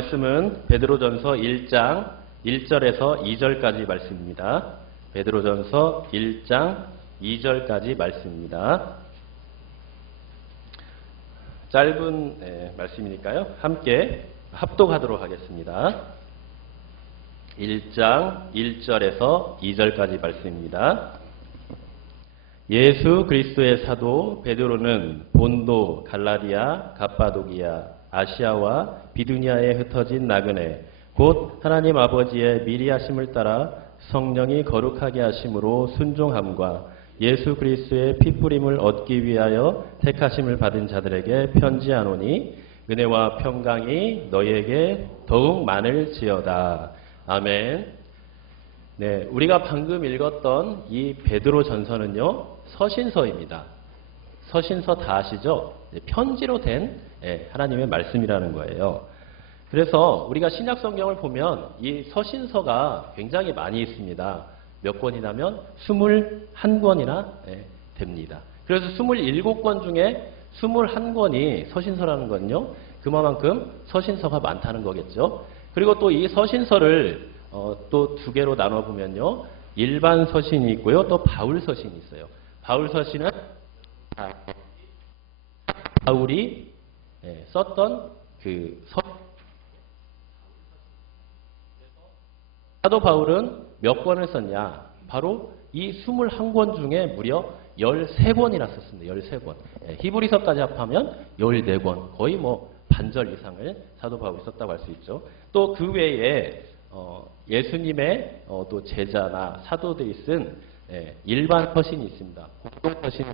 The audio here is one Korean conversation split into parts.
말씀은 베드로전서 1장 1절에서 2절까지 말씀입니다. 베드로전서 1장 2절까지 말씀입니다. 짧은 말씀이니까요. 함께 합독하도록 하겠습니다. 1장 1절에서 2절까지 말씀입니다. 예수 그리스도의 사도 베드로는 본도, 갈라디아, 갑바도기아, 아시아와 비두니아에 흩어진 나그네 곧 하나님 아버지의 미리 하심을 따라 성령이 거룩하게 하심으로 순종함과 예수 그리스도의 피뿌림을 얻기 위하여 택하심을 받은 자들에게 편지하노니 은혜와 평강이 너희에게 더욱 많을지어다. 아멘. 네, 우리가 방금 읽었던 이 베드로 전서는요, 서신서입니다. 서신서 다 아시죠? 편지로 된 하나님의 말씀이라는 거예요. 그래서 우리가 신약 성경을 보면 이 서신서가 굉장히 많이 있습니다. 몇 권이냐면 21권이나 됩니다. 그래서 27권 중에 21권이 서신서라는 건요, 그만큼 서신서가 많다는 거겠죠. 그리고 또 이 서신서를 또 두 개로 나눠보면요, 일반 서신이 있고요, 또 바울 서신이 있어요. 바울 서신은 바울이 썼던 그 사도 바울은 몇 권을 썼냐? 바로 이 21권 중에 무려 13권이나 썼습니다. 13권. 히브리서까지 합하면 14권. 거의 뭐 반절 이상을 사도 바울이 썼다고 할 수 있죠. 또 그 외에 예수님의 또 제자나 사도들이 쓴 일반 서신이 있습니다. 공동 서신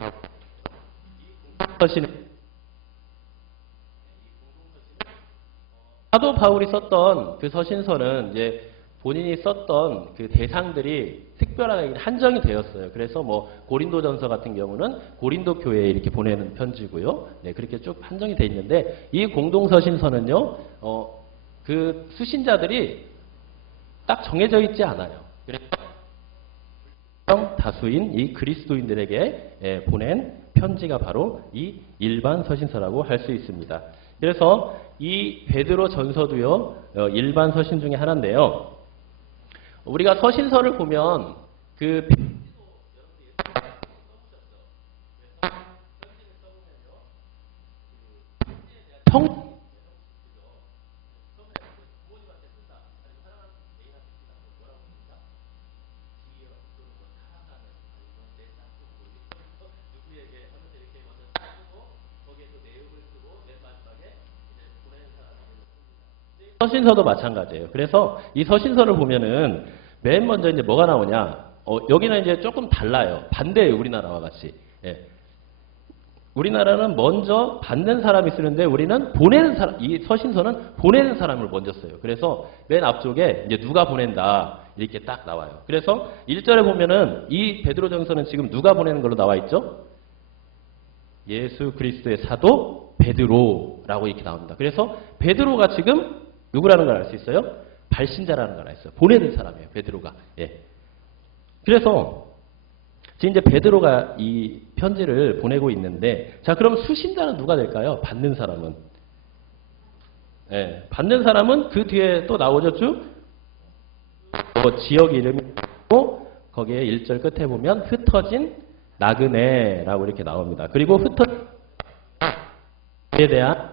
사도 바울이 썼던 그 서신서는 이제 본인이 썼던 그 대상들이 특별하게 한정이 되었어요. 그래서 뭐 고린도전서 같은 경우는 고린도 교회에 이렇게 보내는 편지고요. 네, 그렇게 쭉 한정이 돼 있는데 이 공동 서신서는요, 그 수신자들이 딱 정해져 있지 않아요. 그래서 다수인 이 그리스도인들에게 보낸 편지가 바로 이 일반 서신서라고 할 수 있습니다. 그래서 이 베드로 전서도요, 일반 서신 중에 하나인데요. 우리가 서신서를 보면 그 서신서도 마찬가지예요. 그래서 이 서신서를 보면은 맨 먼저 이제 뭐가 나오냐? 여기는 이제 조금 달라요. 반대예요, 우리나라와 같이. 예. 우리나라는 먼저 받는 사람이 쓰는데 우리는 보내는 사람, 이 서신서는 보내는 사람을 먼저 써요. 그래서 맨 앞쪽에 이제 누가 보낸다 이렇게 딱 나와요. 그래서 1절에 보면은 이 베드로전서는 지금 누가 보내는 걸로 나와 있죠? 예수 그리스도의 사도 베드로라고 이렇게 나옵니다. 그래서 베드로가 지금 누구라는 걸 알 수 있어요? 발신자라는 걸 알 수 있어요. 보내는 사람이에요, 베드로가. 예. 그래서 지금 이제 베드로가 이 편지를 보내고 있는데, 자, 그럼 수신자는 누가 될까요? 받는 사람은. 예. 받는 사람은 그 뒤에 또 나오죠, 쭉? 지역 이름이 있고, 거기에 1절 끝에 보면 흩어진 나그네라고 이렇게 나옵니다. 그리고 흩어진에 대한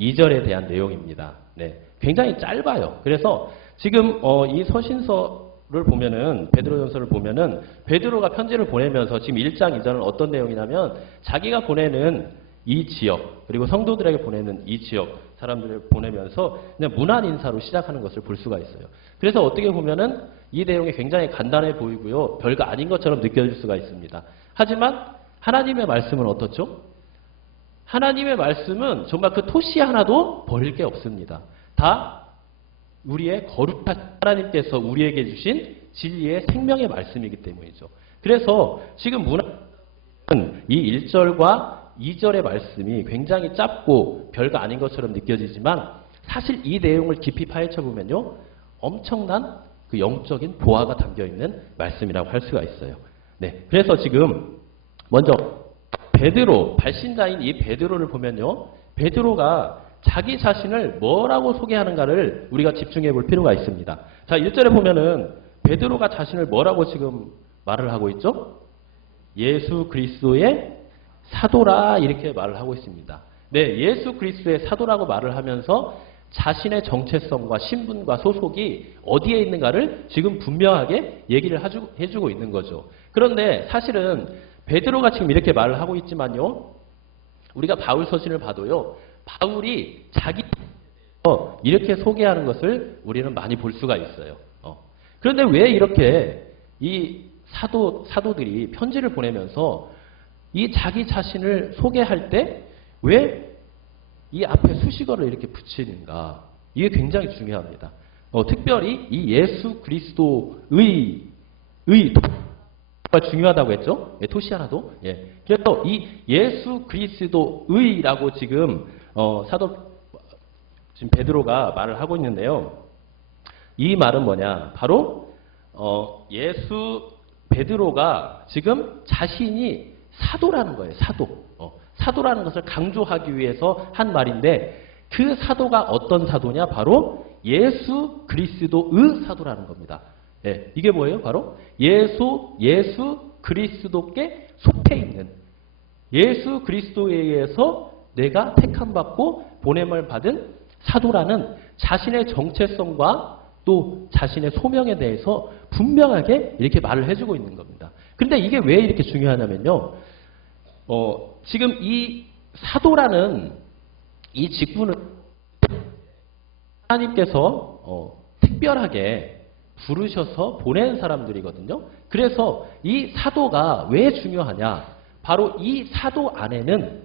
2절에 대한 내용입니다. 네, 굉장히 짧아요. 그래서 지금 이 서신서를 보면은 베드로전서를 보면은 베드로가 편지를 보내면서 지금 1장 2절은 어떤 내용이냐면 자기가 보내는 이 지역 그리고 성도들에게 보내는 이 지역 사람들을 보내면서 그냥 문안 인사로 시작하는 것을 볼 수가 있어요. 그래서 어떻게 보면은 이 내용이 굉장히 간단해 보이고요, 별거 아닌 것처럼 느껴질 수가 있습니다. 하지만 하나님의 말씀은 어떻죠? 하나님의 말씀은 정말 그 토시 하나도 버릴 게 없습니다. 다 우리의 거룩한 하나님께서 우리에게 주신 진리의 생명의 말씀이기 때문이죠. 그래서 지금 문화는 이 1절과 2절의 말씀이 굉장히 짧고 별거 아닌 것처럼 느껴지지만 사실 이 내용을 깊이 파헤쳐 보면요, 엄청난 그 영적인 보화가 담겨 있는 말씀이라고 할 수가 있어요. 네, 그래서 지금 먼저 베드로, 발신자인 이 베드로를 보면요, 베드로가 자기 자신을 뭐라고 소개하는가를 우리가 집중해 볼 필요가 있습니다. 자, 1절에 보면은 베드로가 자신을 뭐라고 지금 말을 하고 있죠? 예수 그리스도의 사도라 이렇게 말을 하고 있습니다. 네, 예수 그리스도의 사도라고 말을 하면서 자신의 정체성과 신분과 소속이 어디에 있는가를 지금 분명하게 얘기를 해주고 있는 거죠. 그런데 사실은 베드로가 지금 이렇게 말을 하고 있지만요. 우리가 바울 서신을 봐도요. 바울이 자기 이렇게 소개하는 것을 우리는 많이 볼 수가 있어요. 그런데 왜 이렇게 이 사도들이 편지를 보내면서 이 자기 자신을 소개할 때 왜 이 앞에 수식어를 이렇게 붙이는가? 이게 굉장히 중요합니다. 특별히 이 예수 그리스도의 중요하다고 했죠? 예, 토시아나도. 예. 그래서 이 예수 그리스도의라고 지금 지금 베드로가 말을 하고 있는데요. 이 말은 뭐냐? 바로 베드로가 지금 자신이 사도라는 거예요. 사도. 사도라는 것을 강조하기 위해서 한 말인데 그 사도가 어떤 사도냐? 바로 예수 그리스도의 사도라는 겁니다. 예, 이게 뭐예요? 바로 예수 그리스도께 속해 있는 예수 그리스도에 의해서 내가 택함받고 보냄을 받은 사도라는 자신의 정체성과 또 자신의 소명에 대해서 분명하게 이렇게 말을 해주고 있는 겁니다. 그런데 이게 왜 이렇게 중요하냐면요. 지금 이 사도라는 이 직분을 하나님께서 특별하게 부르셔서 보낸 사람들이거든요. 그래서 이 사도가 왜 중요하냐? 바로 이 사도 안에는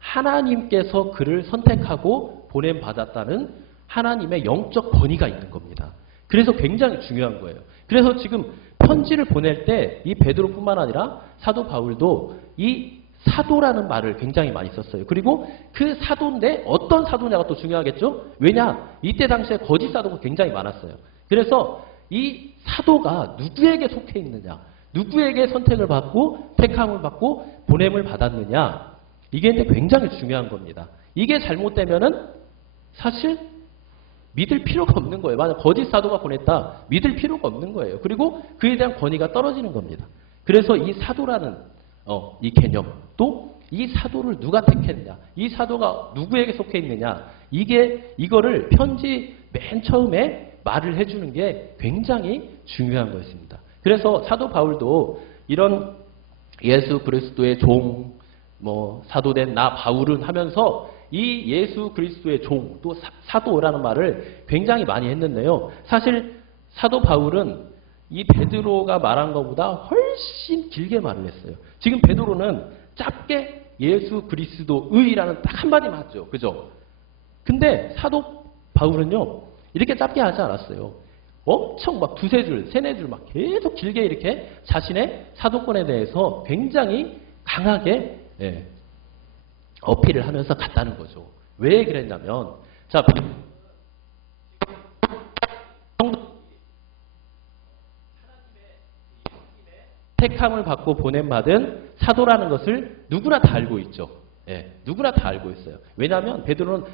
하나님께서 그를 선택하고 보냄받았다는 하나님의 영적 권위가 있는 겁니다. 그래서 굉장히 중요한 거예요. 그래서 지금 편지를 보낼 때 이 베드로뿐만 아니라 사도 바울도 이 사도라는 말을 굉장히 많이 썼어요. 그리고 그 사도인데 어떤 사도냐가 또 중요하겠죠? 왜냐? 이때 당시에 거짓 사도가 굉장히 많았어요. 그래서 이 사도가 누구에게 속해 있느냐? 누구에게 선택을 받고 택함을 받고 보냄을 받았느냐? 이게 근데 굉장히 중요한 겁니다. 이게 잘못되면은 사실 믿을 필요가 없는 거예요. 만약 거짓 사도가 보냈다. 믿을 필요가 없는 거예요. 그리고 그에 대한 권위가 떨어지는 겁니다. 그래서 이 사도라는 이 개념, 또 이 사도를 누가 택했냐, 이 사도가 누구에게 속해 있느냐, 이거를 편지 맨 처음에 말을 해주는 게 굉장히 중요한 것입니다. 그래서 사도 바울도 이런 예수 그리스도의 종, 사도된 나 바울은 하면서 이 예수 그리스도의 종, 또 사도라는 말을 굉장히 많이 했는데요. 사실 사도 바울은 이 베드로가 말한 것보다 훨씬 길게 말을 했어요. 지금 베드로는 짧게 예수 그리스도의라는 딱 한마디만 하죠. 그죠? 근데 사도 바울은요, 이렇게 짧게 하지 않았어요. 엄청 막 두세 줄, 세네 줄 막 계속 길게 이렇게 자신의 사도권에 대해서 굉장히 강하게 어필을 하면서 갔다는 거죠. 왜 그랬냐면, 자, 택함을 받고 보냄받은 사도라는 것을 누구나 다 알고 있죠. 예, 누구나 다 알고 있어요. 왜냐하면 베드로는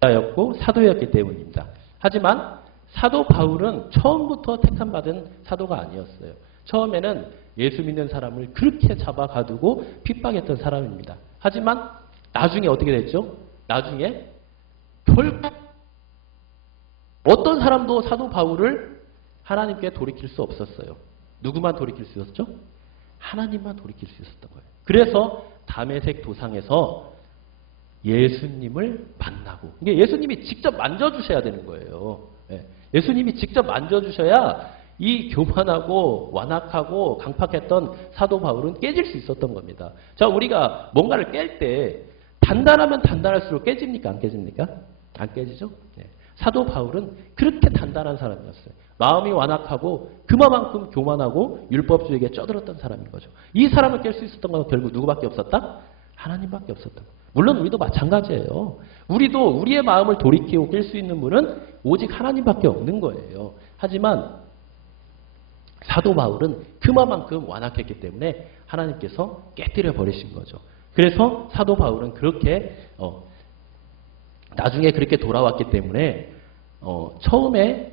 였고 사도였기 때문입니다. 하지만 사도 바울은 처음부터 택함받은 사도가 아니었어요. 처음에는 예수 믿는 사람을 그렇게 잡아가두고 핍박했던 사람입니다. 하지만 나중에 어떻게 됐죠? 나중에 결국 어떤 사람도 사도 바울을 하나님께 돌이킬 수 없었어요. 누구만 돌이킬 수 있었죠? 하나님만 돌이킬 수 있었던 거예요. 그래서 다메섹 도상에서 예수님을 만나고, 이게 예수님이 직접 만져주셔야 되는 거예요. 예수님이 직접 만져주셔야 이 교만하고 완악하고 강팍했던 사도 바울은 깨질 수 있었던 겁니다. 자, 우리가 뭔가를 깰 때 단단하면 단단할수록 깨집니까? 안 깨집니까? 안 깨지죠? 사도 바울은 그렇게 단단한 사람이었어요. 마음이 완악하고 그만큼 교만하고 율법주의에 쩌들었던 사람인 거죠. 이 사람을 깰 수 있었던 건 결국 누구밖에 없었다? 하나님밖에 없었다. 물론 우리도 마찬가지예요. 우리도 우리의 마음을 돌이키고 깰 수 있는 분은 오직 하나님밖에 없는 거예요. 하지만 사도 바울은 그만큼 완악했기 때문에 하나님께서 깨뜨려 버리신 거죠. 그래서 사도 바울은 그렇게 나중에 그렇게 돌아왔기 때문에 처음에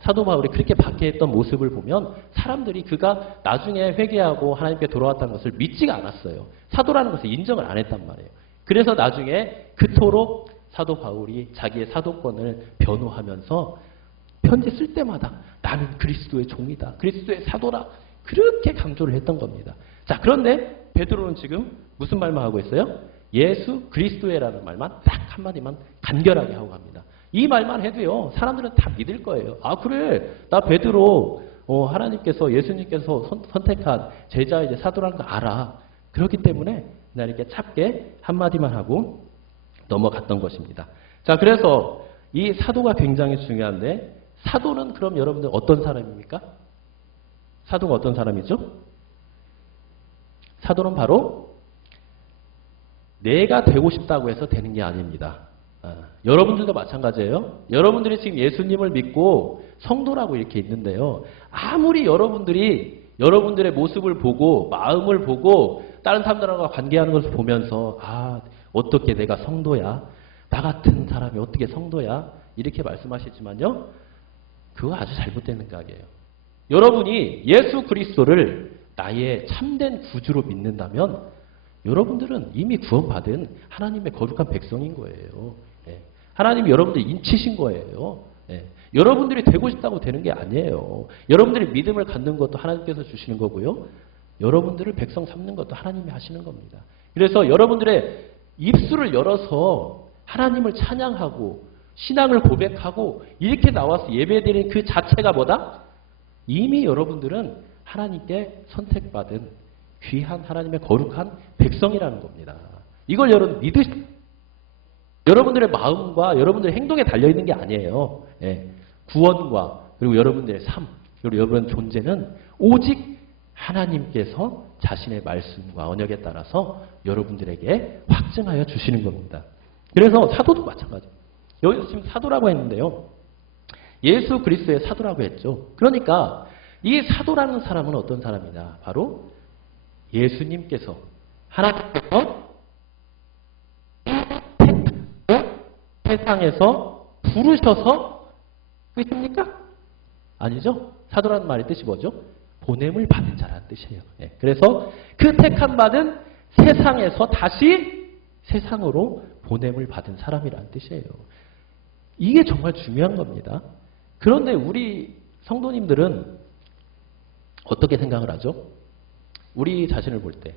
사도 바울이 그렇게 박해했던 모습을 보면 사람들이 그가 나중에 회개하고 하나님께 돌아왔다는 것을 믿지가 않았어요. 사도라는 것을 인정을 안 했단 말이에요. 그래서 나중에 그토록 사도 바울이 자기의 사도권을 변호하면서 편지 쓸 때마다 나는 그리스도의 종이다. 그리스도의 사도라. 그렇게 강조를 했던 겁니다. 자, 그런데 베드로는 지금 무슨 말만 하고 있어요? 예수 그리스도의라는 말만 딱 한마디만 간결하게 하고 갑니다. 이 말만 해도요, 사람들은 다 믿을 거예요. 아, 그래. 나 베드로, 하나님께서, 예수님께서 선택한 제자의 이제 사도라는 거 알아. 그렇기 때문에 나 이렇게 짧게 한마디만 하고 넘어갔던 것입니다. 자, 그래서 이 사도가 굉장히 중요한데, 사도는 그럼 여러분들 어떤 사람입니까? 사도가 어떤 사람이죠? 사도는 바로 내가 되고 싶다고 해서 되는 게 아닙니다. 여러분들도 마찬가지예요. 여러분들이 지금 예수님을 믿고 성도라고 이렇게 있는데요. 아무리 여러분들의 모습을 보고 마음을 보고 다른 사람들과 관계하는 것을 보면서 어떻게 내가 성도야? 나 같은 사람이 어떻게 성도야? 이렇게 말씀하시지만요. 그거 아주 잘못된 생각이에요. 여러분이 예수 그리스도를 나의 참된 구주로 믿는다면 여러분들은 이미 구원받은 하나님의 거룩한 백성인 거예요. 하나님이 여러분들 인치신 거예요. 여러분들이 되고 싶다고 되는 게 아니에요. 여러분들이 믿음을 갖는 것도 하나님께서 주시는 거고요. 여러분들을 백성 삼는 것도 하나님이 하시는 겁니다. 그래서 여러분들의 입술을 열어서 하나님을 찬양하고 신앙을 고백하고 이렇게 나와서 예배드리는 그 자체가 뭐다? 이미 여러분들은 하나님께 선택받은 귀한 하나님의 거룩한 백성이라는 겁니다. 이걸 여러분들의 마음과 여러분들의 행동에 달려있는 게 아니에요. 구원과 그리고 여러분들의 삶, 그리고 여러분의 존재는 오직 하나님께서 자신의 말씀과 언약에 따라서 여러분들에게 확증하여 주시는 겁니다. 그래서 사도도 마찬가지입니다. 여기서 지금 사도라고 했는데요. 예수 그리스도의 사도라고 했죠. 그러니까 이 사도라는 사람은 어떤 사람이냐? 바로 예수님께서 하나님께서 세상에서 부르셔서 끝입니까? 아니죠. 사도라는 말의 뜻이 뭐죠? 보냄을 받은 자라는 뜻이에요. 그래서 그 택함 받은 세상에서 다시 세상으로 보냄을 받은 사람이라는 뜻이에요. 이게 정말 중요한 겁니다. 그런데 우리 성도님들은 어떻게 생각을 하죠? 우리 자신을 볼 때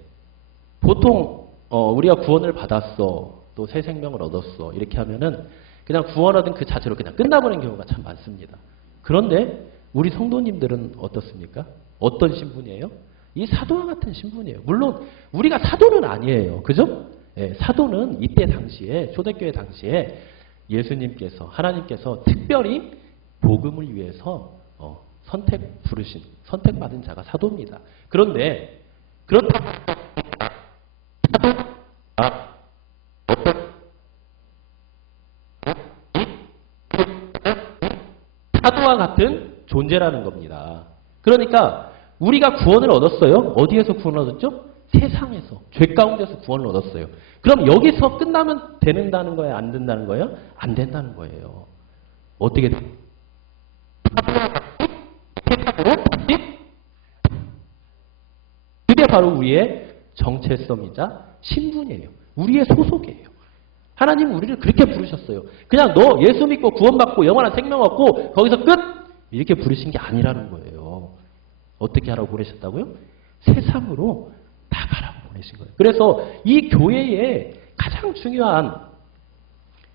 보통 우리가 구원을 받았어, 또 새 생명을 얻었어 이렇게 하면은 그냥 구원 얻은 그 자체로 그냥 끝나버리는 경우가 참 많습니다. 그런데 우리 성도님들은 어떻습니까? 어떤 신분이에요? 이 사도와 같은 신분이에요. 물론 우리가 사도는 아니에요. 그죠? 사도는 이때 당시에 초대교회 당시에 예수님께서 하나님께서 특별히 복음을 위해서 선택받은 자가 사도입니다. 그런데 그렇다고 사도와 같은 존재라는 겁니다. 그러니까 우리가 구원을 얻었어요. 어디에서 구원을 얻었죠? 세상에서, 죄 가운데서 구원을 얻었어요. 그럼 여기서 끝나면 되는다는 거예요? 안 된다는 거예요? 안 된다는 거예요. 어떻게 돼요? 그게 바로 우리의 정체성이자 신분이에요. 우리의 소속이에요. 하나님은 우리를 그렇게 부르셨어요. 그냥 너 예수 믿고 구원받고 영원한 생명 얻고 거기서 끝! 이렇게 부르신 게 아니라는 거예요. 어떻게 하라고 보내셨다고요? 세상으로 나가라고 보내신 거예요. 그래서 이 교회의 가장 중요한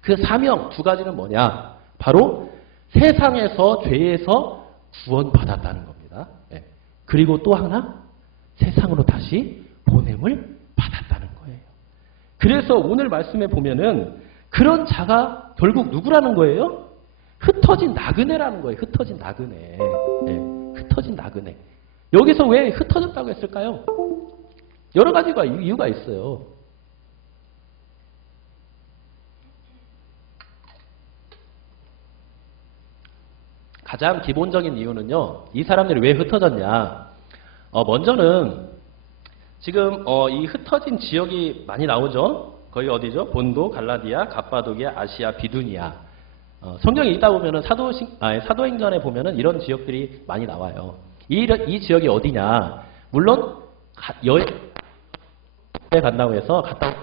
그 사명 두 가지는 뭐냐? 바로 세상에서 죄에서 구원받았다는 겁니다. 그리고 또 하나 세상으로 다시 보냄을 받았다는 거예요. 그래서 오늘 말씀에 보면은 그런 자가 결국 누구라는 거예요? 흩어진 나그네라는 거예요. 흩어진 나그네. 흩어진 나그네. 여기서 왜 흩어졌다고 했을까요? 여러 가지가 이유가 있어요. 가장 기본적인 이유는요. 이 사람들이 왜 흩어졌냐. 먼저는 지금 이 흩어진 지역이 많이 나오죠. 거기 어디죠? 본도, 갈라디아, 갑바도기아, 아시아, 비두니아. 성경에 있다 보면은 사도행전에 보면은 이런 지역들이 많이 나와요. 이 지역이 어디냐? 물론 여행에 간다고 해서 갔다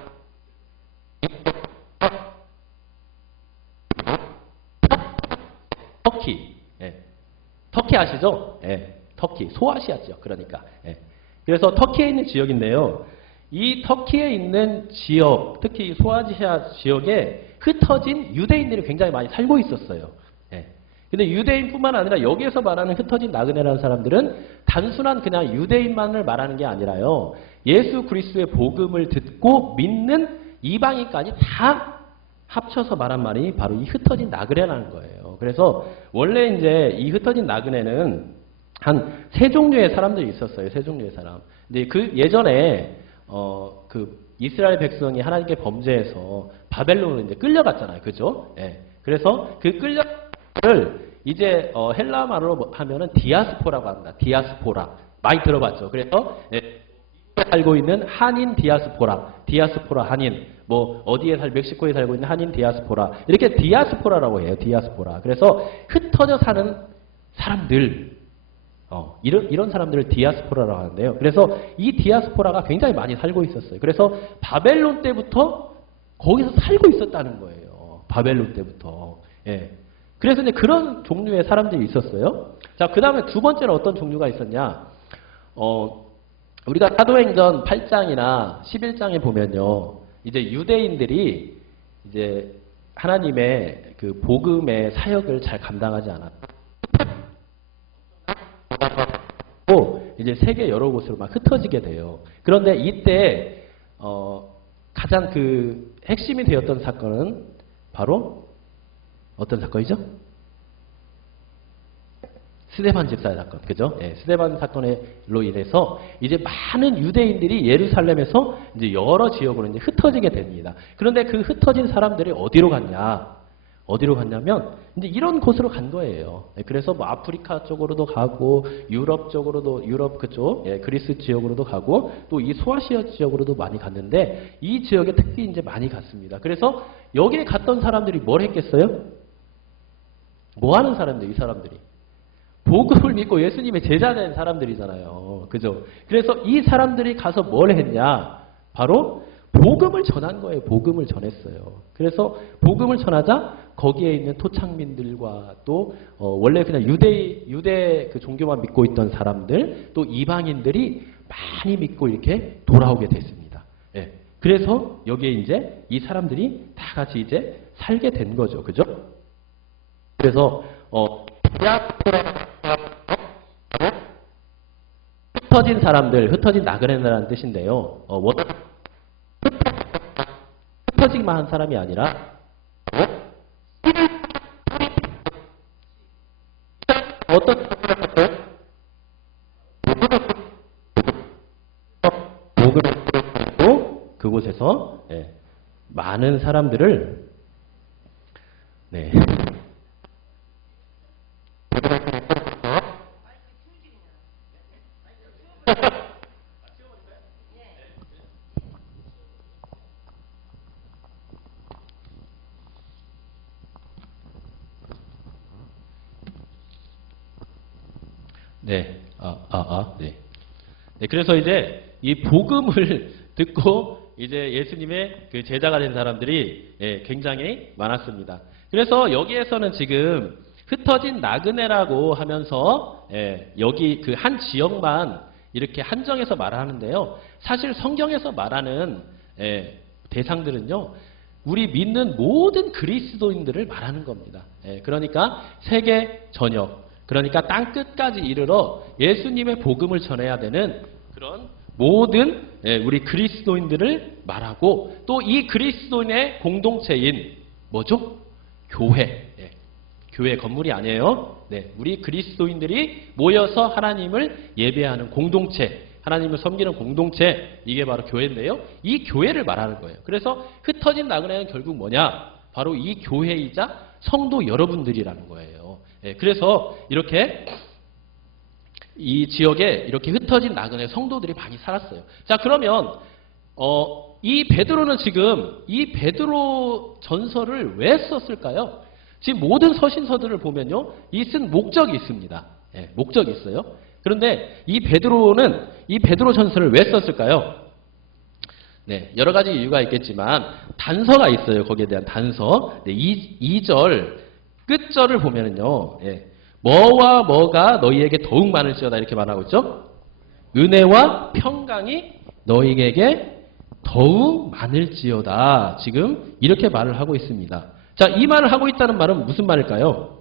터키. 예. 터키 아시죠? 예. 터키. 소아시아 지역. 그러니까. 예. 그래서 터키에 있는 지역인데요. 이 터키에 있는 지역, 특히 소아시아 지역에 흩어진 유대인들이 굉장히 많이 살고 있었어요. 예. 근데 유대인뿐만 아니라 여기에서 말하는 흩어진 나그네라는 사람들은 단순한 그냥 유대인만을 말하는 게 아니라요. 예수 그리스도의 복음을 듣고 믿는 이방인까지 다 합쳐서 말한 말이 바로 이 흩어진 나그네라는 거예요. 그래서 원래 이제 이 흩어진 나그네는 한 세 종류의 사람들이 있었어요. 세 종류의 사람. 근데 그 예전에 그 이스라엘 백성이 하나님께 범죄해서 바벨론으로 이제 끌려갔잖아요. 그죠? 예. 그래서 그 끌려를 이제 헬라 말로 하면은 디아스포라고 합니다. 디아스포라. 많이 들어봤죠. 그래서 살고 있는 한인 디아스포라 한인, 뭐 어디에 멕시코에 살고 있는 한인 디아스포라, 이렇게 디아스포라라고 해요. 디아스포라. 그래서 흩어져 사는 사람들, 이런 사람들을 디아스포라라고 하는데요. 그래서 이 디아스포라가 굉장히 많이 살고 있었어요. 그래서 바벨론 때부터 거기서 살고 있었다는 거예요. 바벨론 때부터. 예. 그래서 이제 그런 종류의 사람들이 있었어요. 자, 그 다음에 두 번째는 어떤 종류가 있었냐? 우리가 사도행전 8장이나 11장에 보면요. 이제 유대인들이 이제 하나님의 그 복음의 사역을 잘 감당하지 않았고, 이제 세계 여러 곳으로 막 흩어지게 돼요. 그런데 이때, 가장 그 핵심이 되었던 사건은 바로 어떤 사건이죠? 스데반 집사의 사건, 그죠? 예, 스데반 사건으로 인해서 이제 많은 유대인들이 예루살렘에서 이제 여러 지역으로 이제 흩어지게 됩니다. 그런데 그 흩어진 사람들이 어디로 갔냐? 어디로 갔냐면 이제 이런 곳으로 간 거예요. 예, 그래서 뭐 아프리카 쪽으로도 가고 유럽 쪽으로도 유럽 그쪽 그리스 지역으로도 가고 또 이 소아시아 지역으로도 많이 갔는데 이 지역에 특히 이제 많이 갔습니다. 그래서 여기에 갔던 사람들이 뭘 했겠어요? 뭐 하는 사람들, 이 사람들이? 복음을 믿고 예수님의 제자 된 사람들이잖아요. 그죠? 그래서 이 사람들이 가서 뭘 했냐? 바로 복음을 전한 거예요. 복음을 전했어요. 그래서 복음을 전하자 거기에 있는 토착민들과 또 원래 그냥 유대 그 종교만 믿고 있던 사람들, 또 이방인들이 많이 믿고 이렇게 돌아오게 됐습니다. 예. 그래서 여기에 이제 이 사람들이 다 같이 이제 살게 된 거죠. 그죠? 그래서 흩어진 사람들, 흩어진 나그네라는 뜻인데요. 흩어지기만 한 사람이 아니라 어떤 복음을 듣고 그곳에서 많은 사람들을 네, 그래서 이제 이 복음을 듣고 이제 예수님의 그 제자가 된 사람들이 굉장히 많았습니다. 그래서 여기에서는 지금 흩어진 나그네라고 하면서 여기 그 한 지역만 이렇게 한정해서 말하는데요. 사실 성경에서 말하는 대상들은요. 우리 믿는 모든 그리스도인들을 말하는 겁니다. 그러니까 세계 전역, 그러니까 땅 끝까지 이르러 예수님의 복음을 전해야 되는 그런 모든 우리 그리스도인들을 말하고 또 이 그리스도인의 공동체인 뭐죠? 교회. 교회 건물이 아니에요. 우리 그리스도인들이 모여서 하나님을 예배하는 공동체, 하나님을 섬기는 공동체, 이게 바로 교회인데요. 이 교회를 말하는 거예요. 그래서 흩어진 나그네는 결국 뭐냐? 바로 이 교회이자 성도 여러분들이라는 거예요. 예, 그래서 이렇게 이 지역에 이렇게 흩어진 나그네 성도들이 많이 살았어요. 자, 그러면 이 베드로는 지금 이 베드로 전서를 왜 썼을까요? 지금 모든 서신서들을 보면요, 이 쓴 목적이 있습니다. 예, 목적이 있어요. 그런데 이 베드로는 이 베드로 전서를 왜 썼을까요? 네, 여러 가지 이유가 있겠지만 단서가 있어요. 거기에 대한 단서. 네, 2절 끝절을 보면은요, 예, 뭐와 뭐가 너희에게 더욱 많을지어다 이렇게 말하고 있죠. 은혜와 평강이 너희에게 더욱 많을지어다. 지금 이렇게 말을 하고 있습니다. 자, 이 말을 하고 있다는 말은 무슨 말일까요?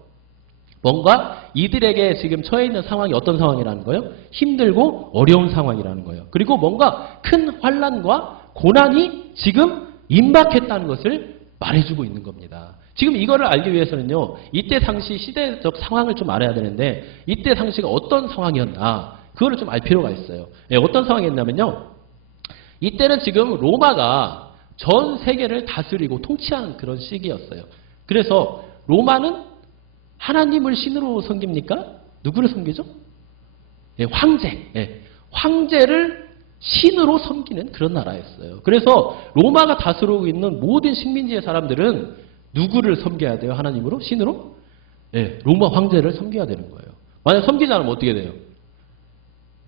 뭔가 이들에게 지금 처해 있는 상황이 어떤 상황이라는 거예요? 힘들고 어려운 상황이라는 거예요. 그리고 뭔가 큰 환난과 고난이 지금 임박했다는 것을 말해주고 있는 겁니다. 지금 이거를 알기 위해서는요, 이때 당시 시대적 상황을 좀 알아야 되는데, 이때 당시가 어떤 상황이었나, 그거를 좀 알 필요가 있어요. 네, 어떤 상황이었냐면요, 이때는 지금 로마가 전 세계를 다스리고 통치하는 그런 시기였어요. 그래서 로마는 하나님을 신으로 섬깁니까? 누구를 섬기죠? 예, 황제. 예, 황제를 신으로 섬기는 그런 나라였어요. 그래서 로마가 다스리고 있는 모든 식민지의 사람들은 누구를 섬겨야 돼요? 하나님으로? 신으로? 예, 로마 황제를 섬겨야 되는 거예요. 만약 섬기지 않으면 어떻게 돼요?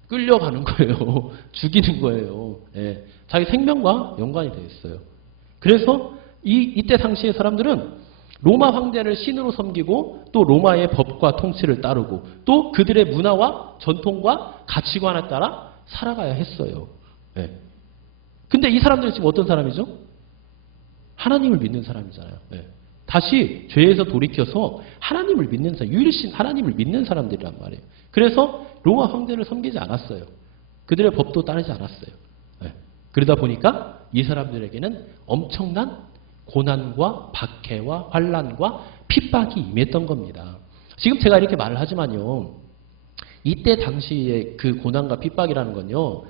끌려가는 거예요. 죽이는 거예요. 예, 자기 생명과 연관이 되어 있어요. 그래서 이때 당시의 사람들은 로마 황제를 신으로 섬기고 또 로마의 법과 통치를 따르고 또 그들의 문화와 전통과 가치관에 따라 살아가야 했어요. 예. 근데 이 사람들은 지금 어떤 사람이죠? 하나님을 믿는 사람이잖아요. 예. 다시 죄에서 돌이켜서 하나님을 믿는 사람, 유일신 하나님을 믿는 사람들이란 말이에요. 그래서 로마 황제를 섬기지 않았어요. 그들의 법도 따르지 않았어요. 예. 그러다 보니까 이 사람들에게는 엄청난 고난과 박해와 환난과 핍박이 임했던 겁니다. 지금 제가 이렇게 말을 하지만요, 이때 당시의 그 고난과 핍박이라는 건요,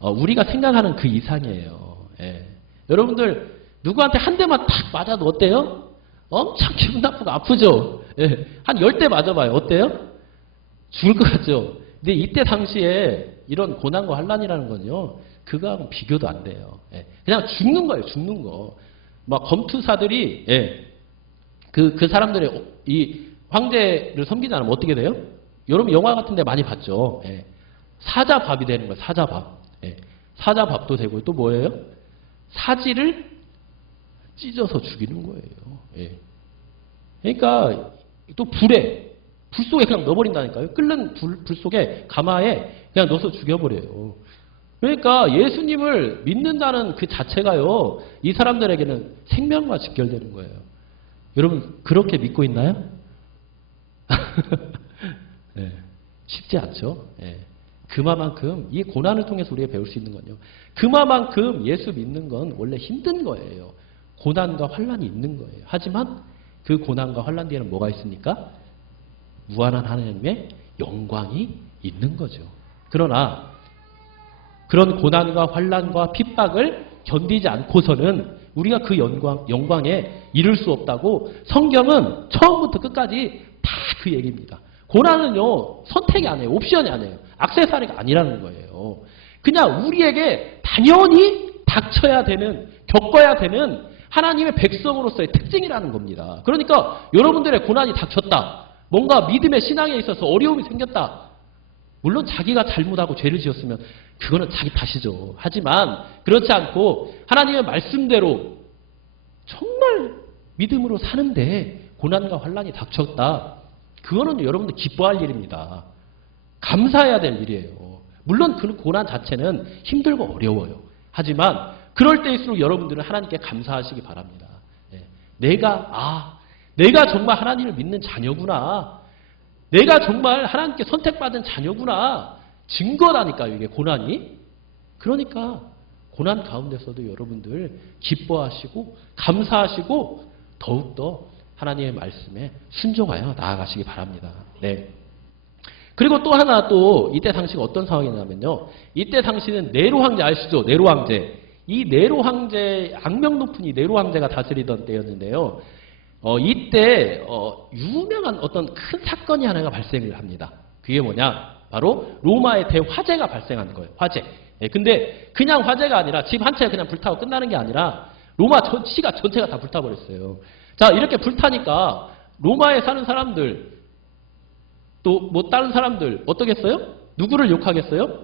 우리가 생각하는 그 이상이에요. 예. 여러분들 누구한테 한 대만 탁 맞아도 어때요? 엄청 기분 나쁘고 아프죠? 예. 한 10대 맞아봐요. 어때요? 죽을 것 같죠? 근데 이때 당시에 이런 고난과 환난이라는 건요, 그거하고 비교도 안 돼요. 예. 그냥 죽는 거예요. 죽는 거. 막 검투사들이, 예, 그 사람들의 이 황제를 섬기지 않으면 어떻게 돼요? 여러분 영화 같은 데 많이 봤죠. 예. 사자밥이 되는 거예요. 사자밥. 예. 사자밥도 되고 또 뭐예요? 사지를 찢어서 죽이는 거예요. 예. 그러니까 또 불 속에 그냥 넣어버린다니까요. 끓는 불 속에 가마에 그냥 넣어서 죽여버려요. 그러니까 예수님을 믿는다는 그 자체가요, 이 사람들에게는 생명과 직결되는 거예요. 여러분 그렇게 믿고 있나요? 네, 쉽지 않죠. 네. 그만큼 이 고난을 통해서 우리가 배울 수 있는 건요, 그만큼 예수 믿는 건 원래 힘든 거예요. 고난과 환난이 있는 거예요. 하지만 그 고난과 환난 뒤에는 뭐가 있습니까? 무한한 하나님의 영광이 있는 거죠. 그러나 그런 고난과 환난과 핍박을 견디지 않고서는 우리가 그 영광에 이를 수 없다고 성경은 처음부터 끝까지 다 그 얘기입니다. 고난은요, 선택이 아니에요. 옵션이 아니에요. 액세서리가 아니라는 거예요. 그냥 우리에게 당연히 닥쳐야 되는, 겪어야 되는 하나님의 백성으로서의 특징이라는 겁니다. 그러니까 여러분들의 고난이 닥쳤다. 뭔가 믿음의 신앙에 있어서 어려움이 생겼다. 물론 자기가 잘못하고 죄를 지었으면 그거는 자기 탓이죠. 하지만 그렇지 않고 하나님의 말씀대로 정말 믿음으로 사는데 고난과 환난이 닥쳤다. 그거는 여러분들 기뻐할 일입니다. 감사해야 될 일이에요. 물론 그 고난 자체는 힘들고 어려워요. 하지만 그럴 때일수록 여러분들은 하나님께 감사하시기 바랍니다. 내가 정말 하나님을 믿는 자녀구나. 내가 정말 하나님께 선택받은 자녀구나. 증거라니까요, 이게 고난이. 그러니까 고난 가운데서도 여러분들 기뻐하시고 감사하시고 더욱더 하나님의 말씀에 순종하여 나아가시기 바랍니다. 네. 그리고 또 하나 또 이때 당시가 어떤 상황이냐면요, 이때 당시는 네로 황제 아시죠? 네로 황제. 이 네로 황제, 악명 높은 이 네로 황제가 다스리던 때였는데요. 이때 유명한 어떤 큰 사건이 하나가 발생을 합니다. 그게 뭐냐? 바로 로마의 대화재가 발생하는 거예요. 화재. 예, 근데 그냥 화재가 아니라 집 한 채가 그냥 불타고 끝나는 게 아니라 로마 시가 전체가 다 불타버렸어요. 자, 이렇게 불타니까 로마에 사는 사람들 또 뭐 다른 사람들 어떻겠어요? 누구를 욕하겠어요?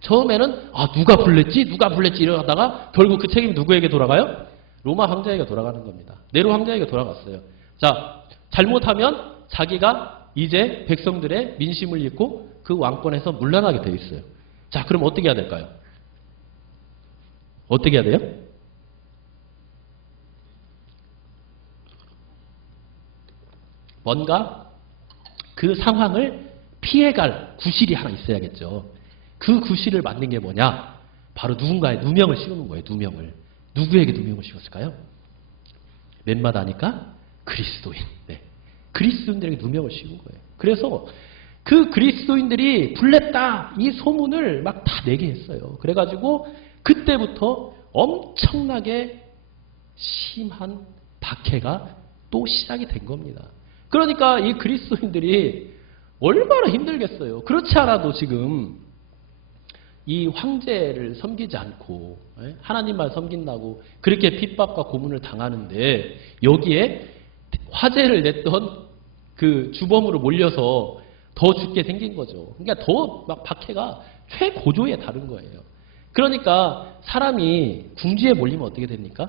처음에는 누가 불냈지? 누가 불냈지? 이러다가 결국 그 책임이 누구에게 돌아가요? 로마 황제에게 돌아가는 겁니다. 네로 황제에게 돌아갔어요. 자, 잘못하면 자기가 이제 백성들의 민심을 잃고 그 왕권에서 물러나게 돼 있어요. 자, 그럼 어떻게 해야 될까요? 어떻게 해야 돼요? 뭔가 그 상황을 피해갈 구실이 하나 있어야겠죠. 그 구실을 만든 게 뭐냐? 바로 누군가의 누명을 씌우는 거예요. 누명을. 누구에게 누명을 씌웠을까요? 맨마다 하니까 그리스도인. 네. 그리스도인들에게 누명을 씌운 거예요. 그래서 그 그리스도인들이 불냈다 이 소문을 막 다 내게 했어요. 그래가지고 그때부터 엄청나게 심한 박해가 또 시작이 된 겁니다. 그러니까 이 그리스도인들이 얼마나 힘들겠어요. 그렇지 않아도 지금 이 황제를 섬기지 않고 하나님만 섬긴다고 그렇게 핍박과 고문을 당하는데 여기에 화제를 냈던 그 주범으로 몰려서 더 죽게 생긴 거죠. 그러니까 더 막 박해가 최고조에 다른 거예요. 그러니까 사람이 궁지에 몰리면 어떻게 됩니까?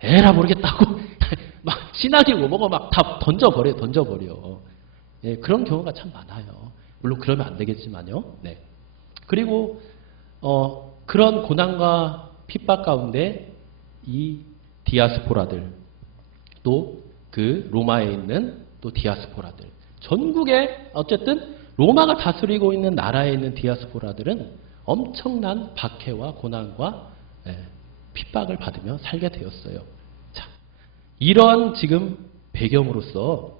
에라 모르겠다고 막 신학이고 뭐고 막 다 던져버려. 예, 그런 경우가 참 많아요. 물론 그러면 안 되겠지만요. 네. 그리고 그런 고난과 핍박 가운데 이 디아스포라들 또 그 로마에 있는 또 디아스포라들 전국에 어쨌든 로마가 다스리고 있는 나라에 있는 디아스포라들은 엄청난 박해와 고난과 핍박을 받으며 살게 되었어요. 자, 이런 지금 배경으로서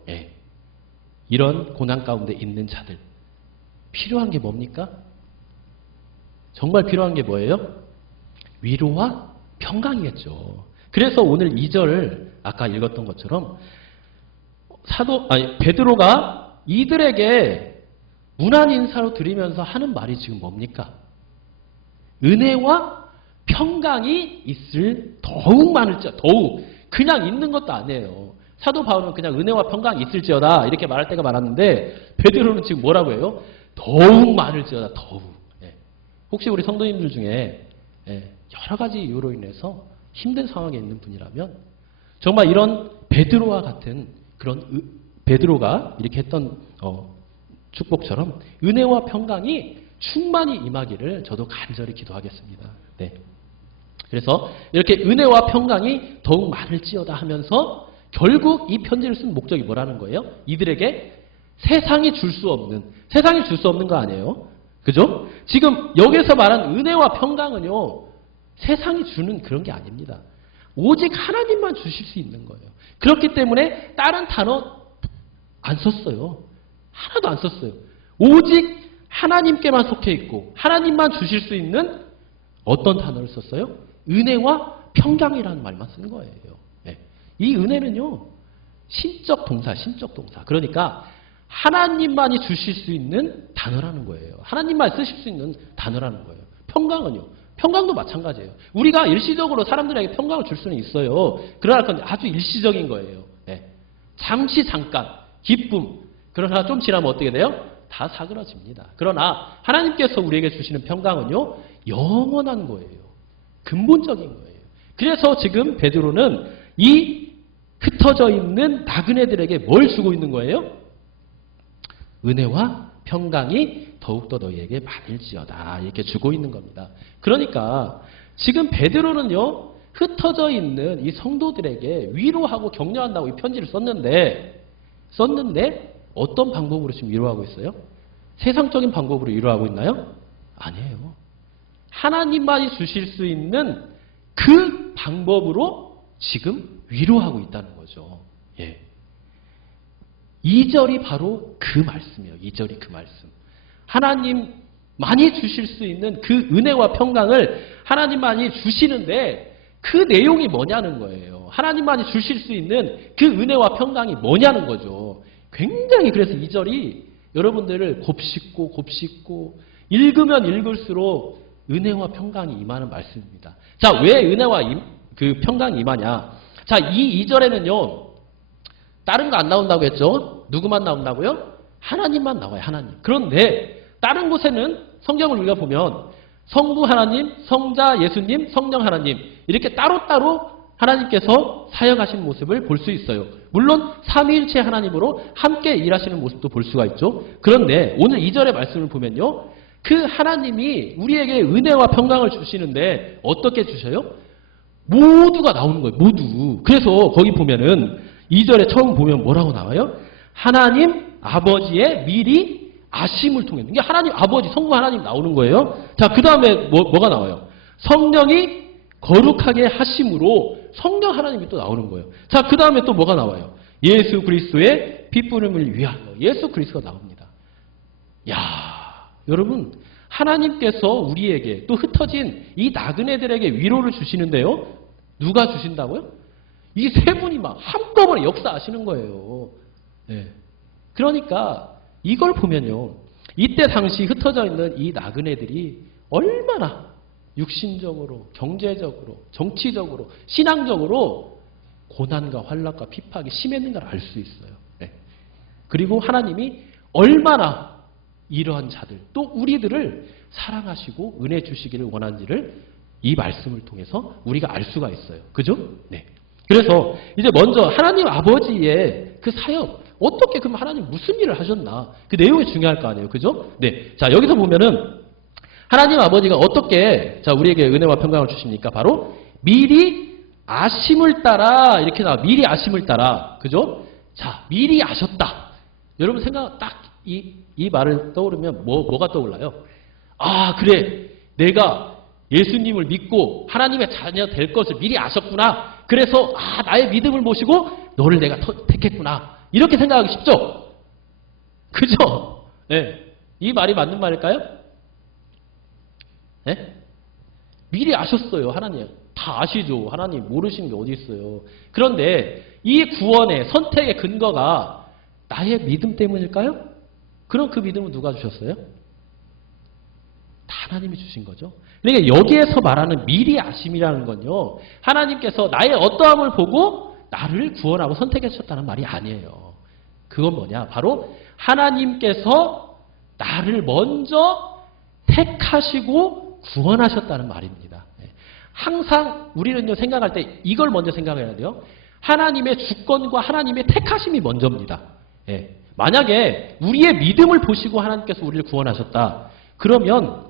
이런 고난 가운데 있는 자들 필요한 게 뭡니까? 정말 필요한 게 뭐예요? 위로와 평강이겠죠. 그래서 오늘 2절 아까 읽었던 것처럼 베드로가 이들에게 문안 인사로 드리면서 하는 말이 지금 뭡니까? 은혜와 평강이 있을 더욱 많을지어다. 더욱 그냥 있는 것도 아니에요. 사도 바울은 그냥 은혜와 평강이 있을지어다 이렇게 말할 때가 많았는데 베드로는 지금 뭐라고 해요? 더욱 많을지어다. 더욱. 혹시 우리 성도님들 중에 여러 가지 이유로 인해서 힘든 상황에 있는 분이라면 정말 이런 베드로와 같은 그런 베드로가 이렇게 했던 축복처럼 은혜와 평강이 충만히 임하기를 저도 간절히 기도하겠습니다. 네. 그래서 이렇게 은혜와 평강이 더욱 많을지어다 하면서 결국 이 편지를 쓴 목적이 뭐라는 거예요? 이들에게 세상이 줄 수 없는 거 아니에요? 그죠? 지금 여기서 말한 은혜와 평강은요, 세상이 주는 그런 게 아닙니다. 오직 하나님만 주실 수 있는 거예요. 그렇기 때문에 다른 단어 안 썼어요. 하나도 안 썼어요. 오직 하나님께만 속해 있고 하나님만 주실 수 있는 어떤 단어를 썼어요? 은혜와 평강이라는 말만 쓴 거예요. 이 은혜는요, 신적 동사. 그러니까 하나님만이 주실 수 있는 단어라는 거예요. 하나님만 쓰실 수 있는 단어라는 거예요. 평강은요. 평강도 마찬가지예요. 우리가 일시적으로 사람들에게 평강을 줄 수는 있어요. 그러나 그건 아주 일시적인 거예요. 잠시 잠깐 기쁨. 그러나 좀 지나면 어떻게 돼요? 다 사그러집니다. 그러나 하나님께서 우리에게 주시는 평강은요, 영원한 거예요. 근본적인 거예요. 그래서 지금 베드로는 이 흩어져 있는 나그네들에게 뭘 주고 있는 거예요? 은혜와 평강이 더욱더 너희에게 많을지어다 이렇게 주고 있는 겁니다. 그러니까 지금 베드로는요, 흩어져 있는 이 성도들에게 위로하고 격려한다고 이 편지를 썼는데 어떤 방법으로 지금 위로하고 있어요? 세상적인 방법으로 위로하고 있나요? 아니에요. 하나님만이 주실 수 있는 그 방법으로 지금 위로하고 있다는 거죠. 2절이 바로 그 말씀이에요. 2절이 그 말씀. 하나님만이 주실 수 있는 그 은혜와 평강을 하나님만이 주시는데 그 내용이 뭐냐는 거예요. 하나님만이 주실 수 있는 그 은혜와 평강이 뭐냐는 거죠. 굉장히 그래서 이 절이 여러분들을 곱씹고 곱씹고 읽으면 읽을수록 은혜와 평강이 임하는 말씀입니다. 자, 왜 은혜와 그 평강이 임하냐? 자, 이 2절에는요. 다른 거 안 나온다고 했죠? 누구만 나온다고요? 하나님만 나와요. 하나님. 그런데 다른 곳에는 성경을 우리가 보면 성부 하나님, 성자 예수님, 성령 하나님 이렇게 따로따로 하나님께서 사역하시는 모습을 볼 수 있어요. 물론 삼위일체 하나님으로 함께 일하시는 모습도 볼 수가 있죠. 그런데 오늘 2절의 말씀을 보면요. 그 하나님이 우리에게 은혜와 평강을 주시는데 어떻게 주셔요? 모두가 나오는 거예요. 모두. 그래서 거기 보면은 2절에 처음 보면 뭐라고 나와요? 하나님 아버지의 미리 아심을 통해. 이게 하나님 아버지 성부 하나님 나오는 거예요. 자, 그 다음에 뭐가 나와요? 성령이 거룩하게 하심으로 성령 하나님이 또 나오는 거예요. 자, 그 다음에 또 뭐가 나와요? 예수 그리스도의 핏부름을 위하여. 예수 그리스도가 나옵니다. 야, 여러분 하나님께서 우리에게 또 흩어진 이 나그네들에게 위로를 주시는데요. 누가 주신다고요? 이 세 분이 막 한꺼번에 역사하시는 거예요. 네. 그러니까 이걸 보면요. 이때 당시 흩어져 있는 이 나그네들이 얼마나 육신적으로, 경제적으로, 정치적으로, 신앙적으로 고난과 환난과 핍박이 심했는가를 알 수 있어요. 네. 그리고 하나님이 얼마나 이러한 자들, 또 우리들을 사랑하시고 은혜 주시기를 원하는지를 이 말씀을 통해서 우리가 알 수가 있어요. 그죠? 네. 그래서 이제 먼저 하나님 아버지의 그 사역, 어떻게 그럼 하나님 무슨 일을 하셨나? 그 내용이 중요할 거 아니에요. 그죠? 네. 자, 여기서 보면은 하나님 아버지가 어떻게 자, 우리에게 은혜와 평강을 주십니까? 바로 미리 아심을 따라 이렇게 나와. 미리 아심을 따라. 그죠? 자, 미리 아셨다. 여러분 생각 딱 이 말을 떠오르면 뭐가 떠올라요? 아, 그래. 내가 예수님을 믿고 하나님의 자녀 될 것을 미리 아셨구나. 그래서 나의 믿음을 모시고 너를 내가 택했구나. 이렇게 생각하기 쉽죠? 그죠? 네. 이 말이 맞는 말일까요? 네? 미리 아셨어요. 하나님. 다 아시죠. 하나님 모르시는 게 어디 있어요. 그런데 이 구원의 선택의 근거가 나의 믿음 때문일까요? 그럼 그 믿음은 누가 주셨어요? 다 하나님이 주신 거죠. 그러니까 여기에서 말하는 미리 아심이라는 건요. 하나님께서 나의 어떠함을 보고 나를 구원하고 선택해 주셨다는 말이 아니에요. 그건 뭐냐? 바로 하나님께서 나를 먼저 택하시고 구원하셨다는 말입니다. 항상 우리는요 생각할 때 이걸 먼저 생각해야 돼요. 하나님의 주권과 하나님의 택하심이 먼저입니다. 만약에 우리의 믿음을 보시고 하나님께서 우리를 구원하셨다. 그러면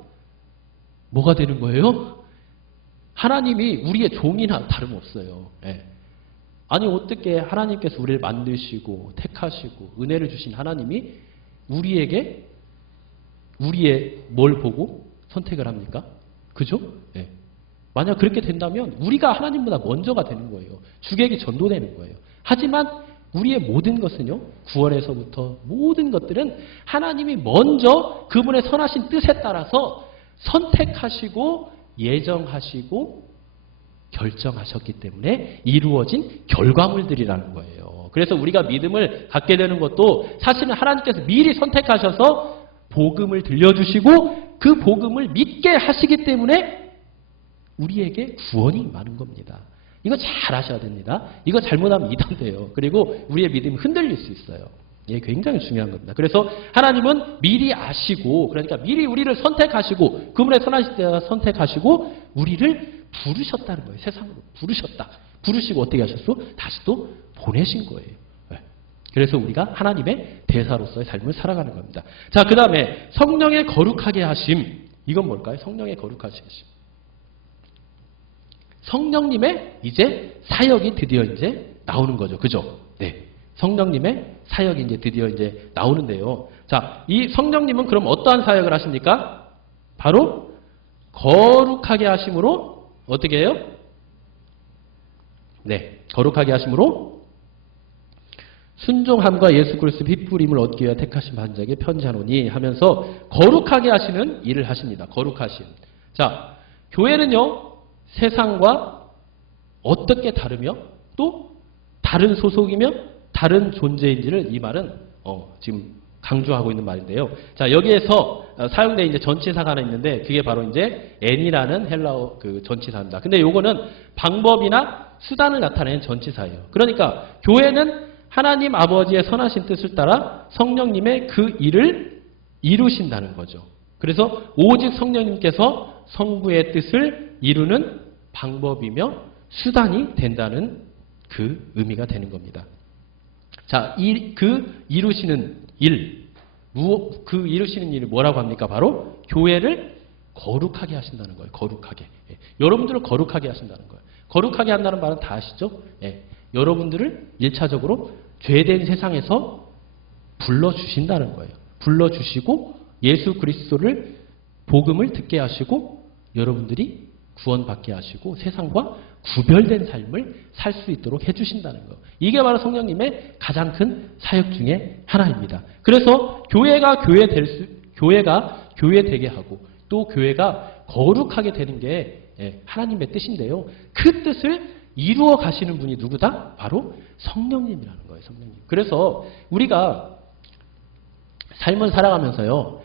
뭐가 되는 거예요? 하나님이 우리의 종이나 다름없어요. 아니 어떻게 하나님께서 우리를 만드시고 택하시고 은혜를 주신 하나님이 우리에게 우리의 뭘 보고 선택을 합니까? 그죠? 만약 그렇게 된다면 우리가 하나님보다 먼저가 되는 거예요. 주객이 전도되는 거예요. 하지만 우리의 모든 것은요. 구원에서부터 모든 것들은 하나님이 먼저 그분의 선하신 뜻에 따라서 선택하시고 예정하시고 결정하셨기 때문에 이루어진 결과물들이라는 거예요. 그래서 우리가 믿음을 갖게 되는 것도 사실은 하나님께서 미리 선택하셔서 복음을 들려주시고 그 복음을 믿게 하시기 때문에 우리에게 구원이 임하는 겁니다. 이거 잘 아셔야 됩니다. 이거 잘못하면 이단돼요. 그리고 우리의 믿음이 흔들릴 수 있어요. 이게 굉장히 중요한 겁니다. 그래서 하나님은 미리 아시고 그러니까 미리 우리를 선택하시고 그분의 선하신 때가 선택하시고 우리를 부르셨다는 거예요. 세상으로 부르셨다. 부르시고 어떻게 하셨어? 다시 또 보내신 거예요. 그래서 우리가 하나님의 대사로서의 삶을 살아가는 겁니다. 자, 그 다음에 성령의 거룩하게 하심. 이건 뭘까요? 성령의 거룩하게 하심. 성령님의 이제 사역이 드디어 이제 나오는 거죠. 그죠? 네. 성령님의 사역이 이제 드디어 이제 나오는데요. 자, 이 성령님은 그럼 어떠한 사역을 하십니까? 바로 거룩하게 하심으로 어떻게 해요? 네. 거룩하게 하심으로 순종함과 예수 그리스도 핏부림을 얻기 위하여 택하신 반자에게 편지하노니 하면서 거룩하게 하시는 일을 하십니다. 거룩하심. 자, 교회는요. 세상과 어떻게 다르며 또 다른 소속이며 다른 존재인지를 이 말은 지금 강조하고 있는 말인데요. 자, 여기에서 사용된 이제 전치사가 하나 있는데 그게 바로 이제 n이라는 헬라어 그 전치사입니다. 근데 요거는 방법이나 수단을 나타내는 전치사예요. 그러니까 교회는 하나님 아버지의 선하신 뜻을 따라 성령님의 그 일을 이루신다는 거죠. 그래서 오직 성령님께서 성부의 뜻을 이루는 방법이며 수단이 된다는 그 의미가 되는 겁니다. 자, 그 이루시는 일, 그 이루시는 일을 뭐라고 합니까? 바로 교회를 거룩하게 하신다는 거예요. 거룩하게. 예. 여러분들을 거룩하게 하신다는 거예요. 거룩하게 한다는 말은 다 아시죠? 예. 여러분들을 1차적으로 죄된 세상에서 불러주신다는 거예요. 불러주시고 예수 그리스도를 복음을 듣게 하시고 여러분들이 구원받게 하시고 세상과 구별된 삶을 살 수 있도록 해주신다는 거예요. 이게 바로 성령님의 가장 큰 사역 중에 하나입니다. 그래서 교회가 교회 되게 하고 또 교회가 거룩하게 되는 게 하나님의 뜻인데요. 그 뜻을 이루어 가시는 분이 누구다? 바로 성령님이라는 거예요. 성령님. 그래서 우리가 삶을 살아가면서요.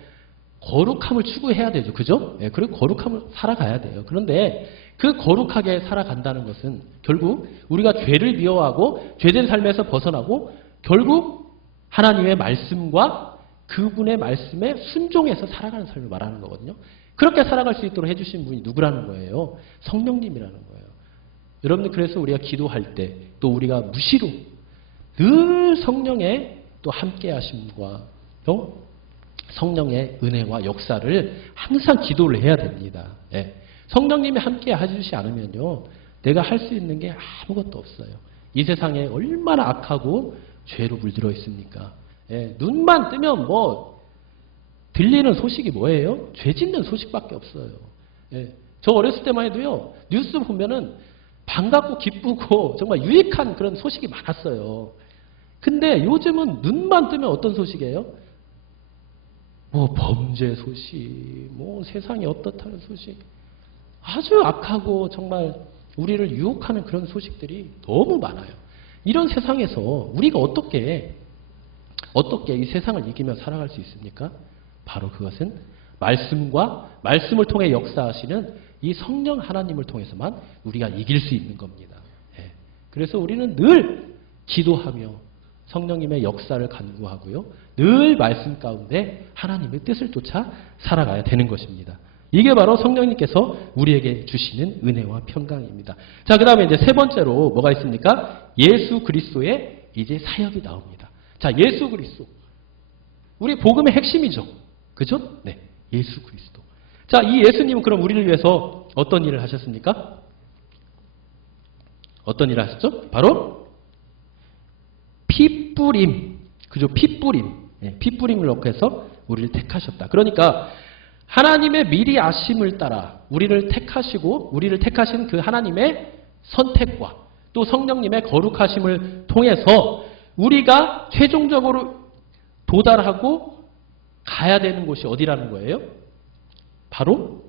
거룩함을 추구해야 되죠. 그죠? 그리고 거룩함을 살아가야 돼요. 그런데 그 거룩하게 살아간다는 것은 결국 우리가 죄를 미워하고 죄된 삶에서 벗어나고 결국 하나님의 말씀과 그분의 말씀에 순종해서 살아가는 삶을 말하는 거거든요. 그렇게 살아갈 수 있도록 해주신 분이 누구라는 거예요? 성령님이라는 거예요. 여러분들 그래서 우리가 기도할 때 또 우리가 무시로 늘 성령의 또 함께 하심과 또 성령의 은혜와 역사를 항상 기도를 해야 됩니다. 예. 성령님이 함께 해주시지 않으면요. 내가 할 수 있는 게 아무것도 없어요. 이 세상에 얼마나 악하고 죄로 물들어 있습니까? 예. 눈만 뜨면 뭐 들리는 소식이 뭐예요? 죄 짓는 소식밖에 없어요. 예. 저 어렸을 때만 해도요. 뉴스 보면은 반갑고 기쁘고 정말 유익한 그런 소식이 많았어요. 근데 요즘은 눈만 뜨면 어떤 소식이에요? 뭐 범죄 소식, 뭐 세상이 어떻다는 소식, 아주 악하고 정말 우리를 유혹하는 그런 소식들이 너무 많아요. 이런 세상에서 우리가 어떻게 이 세상을 이기며 살아갈 수 있습니까? 바로 그것은 말씀을 통해 역사하시는 이 성령 하나님을 통해서만 우리가 이길 수 있는 겁니다. 예. 그래서 우리는 늘 기도하며 성령님의 역사를 간구하고요. 늘 말씀 가운데 하나님의 뜻을 쫓아 살아가야 되는 것입니다. 이게 바로 성령님께서 우리에게 주시는 은혜와 평강입니다. 자, 그 다음에 이제 세 번째로 뭐가 있습니까? 예수 그리스도의 이제 사역이 나옵니다. 자, 예수 그리스도. 우리 복음의 핵심이죠. 그죠? 네. 예수 그리스도. 자, 이 예수님은 그럼 우리를 위해서 어떤 일을 하셨습니까? 어떤 일을 하셨죠? 바로 피뿌림. 그죠? 피뿌림. 네, 피뿌림을 넣고 해서 우리를 택하셨다. 그러니까 하나님의 미리 아심을 따라 우리를 택하시고 우리를 택하신 그 하나님의 선택과 또 성령님의 거룩하심을 통해서 우리가 최종적으로 도달하고 가야 되는 곳이 어디라는 거예요? 바로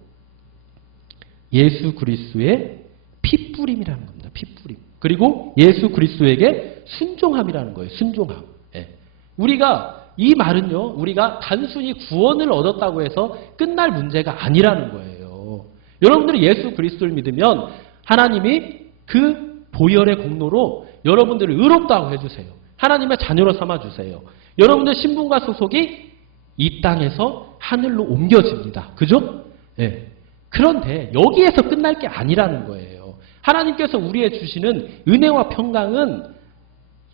예수 그리스도의 피뿌림이라는 겁니다. 피뿌림. 그리고 예수 그리스도에게 순종함이라는 거예요. 순종함. 예. 우리가 이 말은요. 우리가 단순히 구원을 얻었다고 해서 끝날 문제가 아니라는 거예요. 여러분들이 예수 그리스도를 믿으면 하나님이 그 보혈의 공로로 여러분들을 의롭다고 해주세요. 하나님의 자녀로 삼아주세요. 여러분들 신분과 소속이 이 땅에서 하늘로 옮겨집니다. 그죠? 예. 그런데 여기에서 끝날 게 아니라는 거예요. 하나님께서 우리에 주시는 은혜와 평강은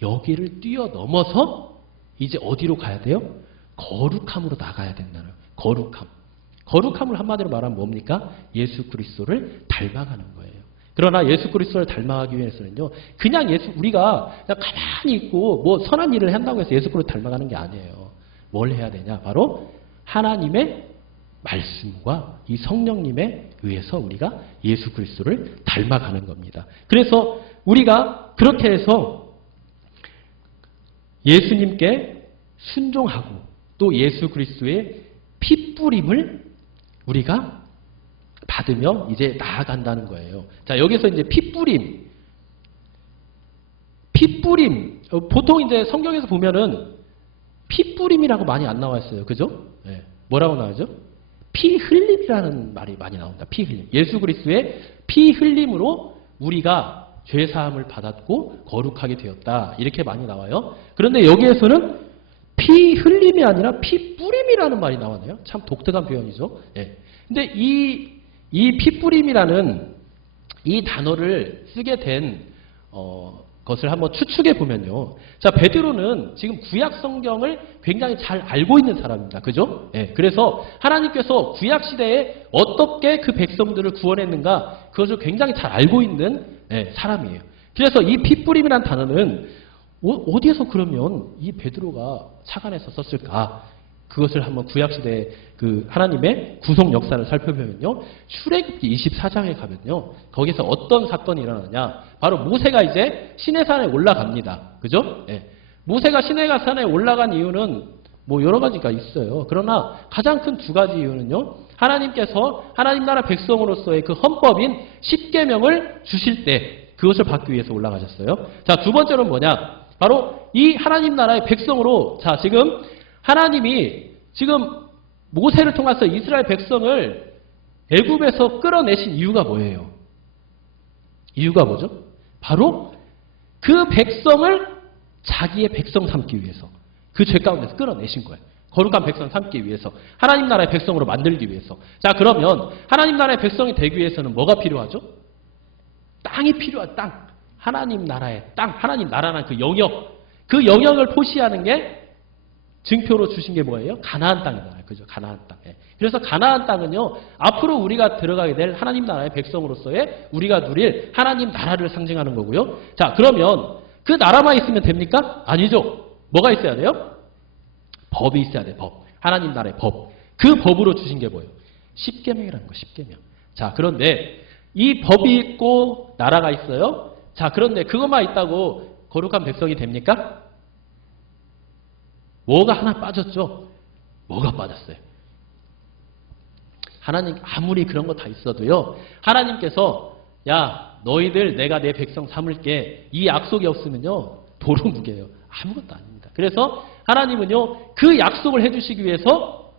여기를 뛰어넘어서 이제 어디로 가야 돼요? 거룩함으로 나가야 된다는 거예요. 거룩함. 거룩함을 한마디로 말하면 뭡니까? 예수 그리스도를 닮아가는 거예요. 그러나 예수 그리스도를 닮아가기 위해서는요. 그냥 우리가 그냥 가만히 있고 뭐 선한 일을 한다고 해서 예수 그리스도를 닮아가는 게 아니에요. 뭘 해야 되냐? 바로 하나님의 말씀과 이 성령님에 의해서 우리가 예수 그리스도를 닮아가는 겁니다. 그래서 우리가 그렇게 해서 예수님께 순종하고 또 예수 그리스도의 피뿌림을 우리가 받으며 이제 나아간다는 거예요. 자, 여기서 이제 피뿌림. 핏뿌림. 보통 이제 성경에서 보면은 핏뿌림이라고 많이 안 나와 있어요. 그죠? 예. 뭐라고 나오죠? 피 흘림이라는 말이 많이 나온다. 피 흘림. 예수 그리스도의 피 흘림으로 우리가 죄 사함을 받았고 거룩하게 되었다. 이렇게 많이 나와요. 그런데 여기에서는 피 흘림이 아니라 피 뿌림이라는 말이 나왔네요. 참 독특한 표현이죠. 예. 근데 이 피 뿌림이라는 이 단어를 쓰게 된 것을 한번 추측해 보면요. 자, 베드로는 지금 구약 성경을 굉장히 잘 알고 있는 사람입니다. 그죠? 예. 그래서 하나님께서 구약 시대에 어떻게 그 백성들을 구원했는가 그것을 굉장히 잘 알고 있는 사람이에요. 그래서 이 핏뿌림이라는 단어는 어디에서 그러면 이 베드로가 착안해서 썼을까? 그것을 한번 구약 시대의 그 하나님의 구속 역사를 살펴보면요. 출애굽기 24장에 가면요. 거기서 어떤 사건이 일어나냐? 바로 모세가 이제 시내산에 올라갑니다. 그죠? 예. 모세가 시내산에 올라간 이유는 뭐 여러 가지가 있어요. 그러나 가장 큰 두 가지 이유는요. 하나님께서 하나님 나라 백성으로서의 그 헌법인 십계명을 주실 때 그것을 받기 위해서 올라가셨어요. 자, 두 번째로는 뭐냐? 바로 이 하나님 나라의 백성으로 자, 지금 하나님이 지금 모세를 통해서 이스라엘 백성을 애굽에서 끌어내신 이유가 뭐예요? 이유가 뭐죠? 바로 그 백성을 자기의 백성 삼기 위해서 그 죄 가운데서 끌어내신 거예요. 거룩한 백성 삼기 위해서 하나님 나라의 백성으로 만들기 위해서. 자, 그러면 하나님 나라의 백성이 되기 위해서는 뭐가 필요하죠? 땅이 필요하다. 땅. 하나님 나라의 땅. 하나님 나라라는 그 영역. 그 영역을 포시하는 게 증표로 주신 게 뭐예요? 가나안 땅이잖아요. 그죠? 가나안 땅. 예. 그래서 가나안 땅은요, 앞으로 우리가 들어가게 될 하나님 나라의 백성으로서의 우리가 누릴 하나님 나라를 상징하는 거고요. 자, 그러면 그 나라만 있으면 됩니까? 아니죠. 뭐가 있어야 돼요? 법이 있어야 돼요. 법. 하나님 나라의 법. 그 법으로 주신 게 뭐예요? 십계명이라는 거, 십계명. 자, 그런데 이 법이 있고 나라가 있어요. 자, 그런데 그것만 있다고 거룩한 백성이 됩니까? 뭐가 하나 빠졌죠? 뭐가 빠졌어요? 하나님 아무리 그런 거 다 있어도요. 하나님께서 야 너희들 내가 내 백성 삼을게 이 약속이 없으면요. 도로 무게예요. 아무것도 아닙니다. 그래서 하나님은요. 그 약속을 해주시기 위해서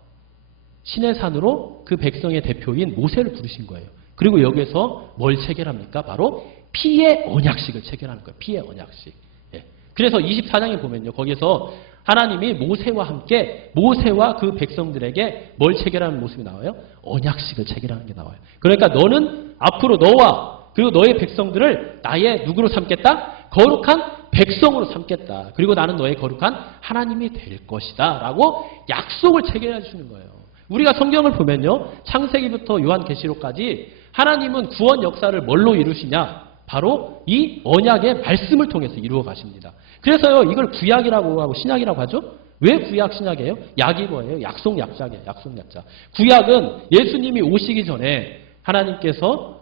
시내산으로 그 백성의 대표인 모세를 부르신 거예요. 그리고 여기에서 뭘 체결합니까? 바로 피의 언약식을 체결하는 거예요. 피의 언약식. 예. 그래서 24장에 보면요. 거기서 하나님이 모세와 함께 모세와 그 백성들에게 뭘 체결하는 모습이 나와요? 언약식을 체결하는 게 나와요. 그러니까 너는 앞으로 너와 그리고 너의 백성들을 나의 누구로 삼겠다? 거룩한 백성으로 삼겠다. 그리고 나는 너의 거룩한 하나님이 될 것이다. 라고 약속을 체결해 주시는 거예요. 우리가 성경을 보면요. 창세기부터 요한계시록까지 하나님은 구원 역사를 뭘로 이루시냐? 바로 이 언약의 말씀을 통해서 이루어 가십니다. 그래서요, 이걸 구약이라고 하고 신약이라고 하죠? 왜 구약, 신약이에요? 약이 뭐예요? 약속 약자예요. 약속 약자. 구약은 예수님이 오시기 전에 하나님께서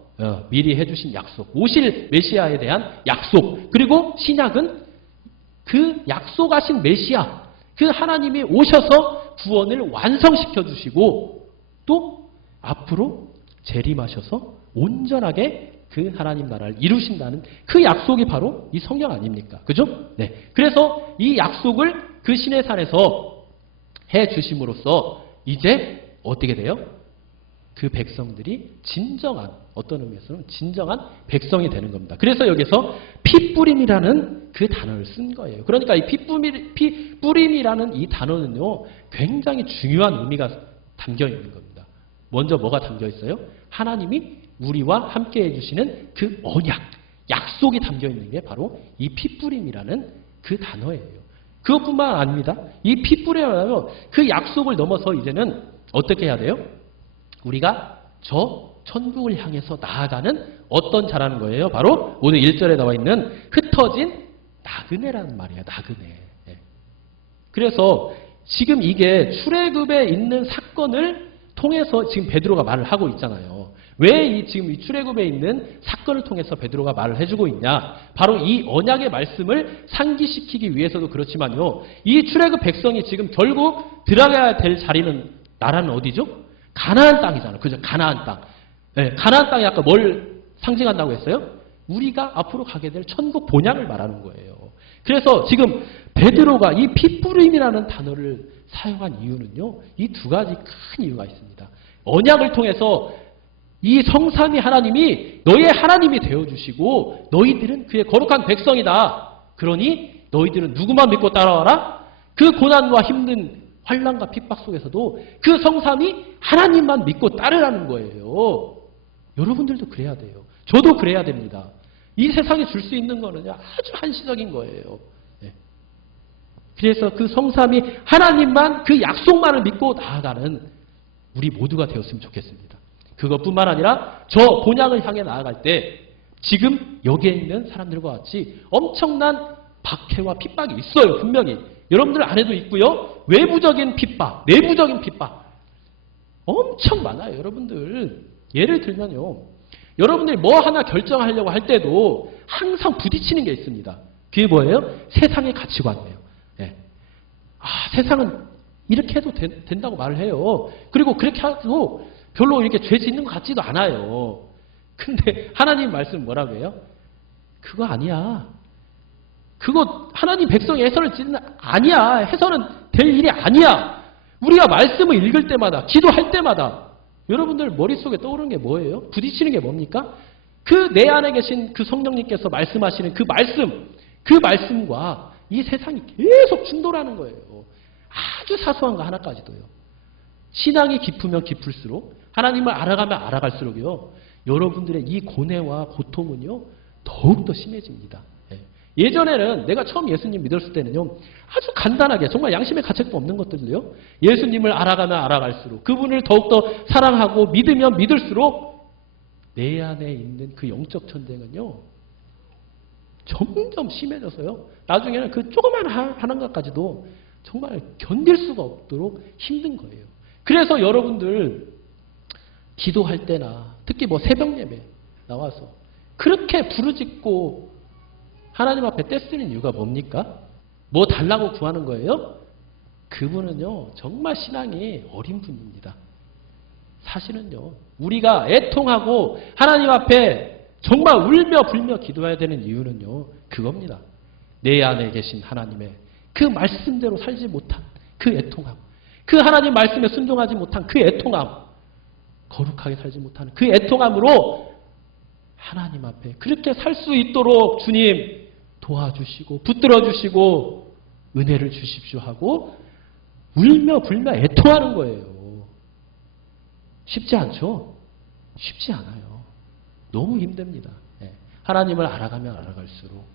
미리 해주신 약속, 오실 메시아에 대한 약속. 그리고 신약은 그 약속하신 메시아, 그 하나님이 오셔서 구원을 완성시켜 주시고 또 앞으로 재림하셔서 온전하게 그 하나님 나라를 이루신다는 그 약속이 바로 이 성경 아닙니까? 그죠? 네. 그래서 이 약속을 그 시내산에서 해 주심으로써 이제 어떻게 돼요? 그 백성들이 진정한 어떤 의미에서는 진정한 백성이 되는 겁니다. 그래서 여기서 핏뿌림이라는 그 단어를 쓴 거예요. 그러니까 이 핏뿌림이라는 이 단어는요. 굉장히 중요한 의미가 담겨 있는 겁니다. 먼저 뭐가 담겨 있어요? 하나님이 우리와 함께 해주시는 그 언약, 약속이 담겨 있는 게 바로 이 핏뿌림이라는 그 단어예요. 그것뿐만 아닙니다. 이 핏뿌림이라면 그 약속을 넘어서 이제는 어떻게 해야 돼요? 우리가 저 천국을 향해서 나아가는 어떤 자라는 거예요? 바로 오늘 1절에 나와 있는 흩어진 나그네라는 말이에요. 나그네. 예. 그래서 지금 이게 출애굽에 있는 사건을 통해서 지금 베드로가 말을 하고 있잖아요. 왜 지금 이 출애굽에 있는 사건을 통해서 베드로가 말을 해주고 있냐? 바로 이 언약의 말씀을 상기시키기 위해서도 그렇지만요. 이 출애굽 백성이 지금 결국 들어가야 될 자리는 나라는 어디죠? 가나안 땅이잖아요. 그죠? 가나안 땅. 네, 가나안 땅이 아까 뭘 상징한다고 했어요? 우리가 앞으로 가게 될 천국 본향을 말하는 거예요. 그래서 지금 베드로가 이 핏부림이라는 단어를 사용한 이유는요. 이 두 가지 큰 이유가 있습니다. 언약을 통해서 이 성삼위 하나님이 너의 하나님이 되어주시고 너희들은 그의 거룩한 백성이다. 그러니 너희들은 누구만 믿고 따라와라? 그 고난과 힘든 환난과 핍박 속에서도 그 성삼위 하나님만 믿고 따르라는 거예요. 여러분들도 그래야 돼요. 저도 그래야 됩니다. 이 세상에 줄 수 있는 거는 아주 한시적인 거예요. 네. 그래서 그 성삼위 하나님만 그 약속만을 믿고 나아가는 우리 모두가 되었으면 좋겠습니다. 그것뿐만 아니라 저 본향을 향해 나아갈 때 지금 여기에 있는 사람들과 같이 엄청난 박해와 핍박이 있어요. 분명히. 여러분들 안에도 있고요. 외부적인 핍박, 내부적인 핍박 엄청 많아요. 여러분들. 예를 들면요. 여러분들이 뭐 하나 결정하려고 할 때도 항상 부딪히는 게 있습니다. 그게 뭐예요? 세상의 가치관이에요. 예. 세상은 이렇게 해도 된다고 말을 해요. 그리고 그렇게 해도 별로 이렇게 죄 짓는 것 같지도 않아요. 근데 하나님 말씀 뭐라고 해요? 그거 아니야. 그거 하나님 백성의 해설을 짓는 아니야. 해설은 될 일이 아니야. 우리가 말씀을 읽을 때마다 기도할 때마다 여러분들 머릿속에 떠오르는 게 뭐예요? 부딪히는 게 뭡니까? 그 내 안에 계신 그 성령님께서 말씀하시는 그 말씀과 이 세상이 계속 충돌하는 거예요. 아주 사소한 거 하나까지도요. 신앙이 깊으면 깊을수록 하나님을 알아가면 알아갈수록요. 여러분들의 이 고뇌와 고통은요. 더욱더 심해집니다. 예전에는 내가 처음 예수님 믿었을 때는요. 아주 간단하게 정말 양심의 가책도 없는 것들도요. 예수님을 알아가면 알아갈수록 그분을 더욱더 사랑하고 믿으면 믿을수록 내 안에 있는 그 영적 전쟁은요. 점점 심해져서요. 나중에는 그 조그만 하나까지도 정말 견딜 수가 없도록 힘든 거예요. 그래서 여러분들 기도할 때나 특히 뭐 새벽 예배 나와서 그렇게 부르짖고 하나님 앞에 떼쓰는 이유가 뭡니까? 뭐 달라고 구하는 거예요? 그분은요 정말 신앙이 어린 분입니다. 사실은요 우리가 애통하고 하나님 앞에 정말 울며 불며 기도해야 되는 이유는요 그겁니다. 내 안에 계신 하나님의 그 말씀대로 살지 못한 그 애통함, 그 하나님 말씀에 순종하지 못한 그 애통함, 거룩하게 살지 못하는 그 애통함으로 하나님 앞에 그렇게 살 수 있도록 주님 도와주시고 붙들어 주시고 은혜를 주십시오 하고 울며 불며 애통하는 거예요. 쉽지 않죠? 쉽지 않아요. 너무 힘듭니다. 하나님을 알아가면 알아갈수록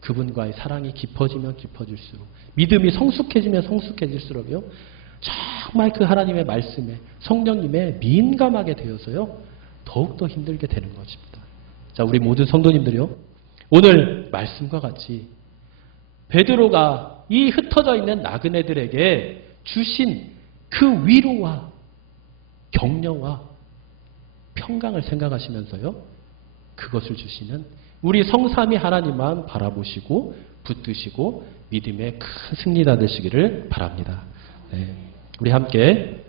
그분과의 사랑이 깊어지면 깊어질수록 믿음이 성숙해지면 성숙해질수록요. 정말 그 하나님의 말씀에 성령님의 민감하게 되어서요. 더욱더 힘들게 되는 것입니다. 자, 우리 모든 성도님들이요. 오늘 말씀과 같이 베드로가 이 흩어져 있는 나그네들에게 주신 그 위로와 격려와 평강을 생각하시면서요. 그것을 주시는 우리 성삼위 하나님만 바라보시고 붙드시고 믿음의 큰 승리자 되시기를 바랍니다. 네. 우리 함께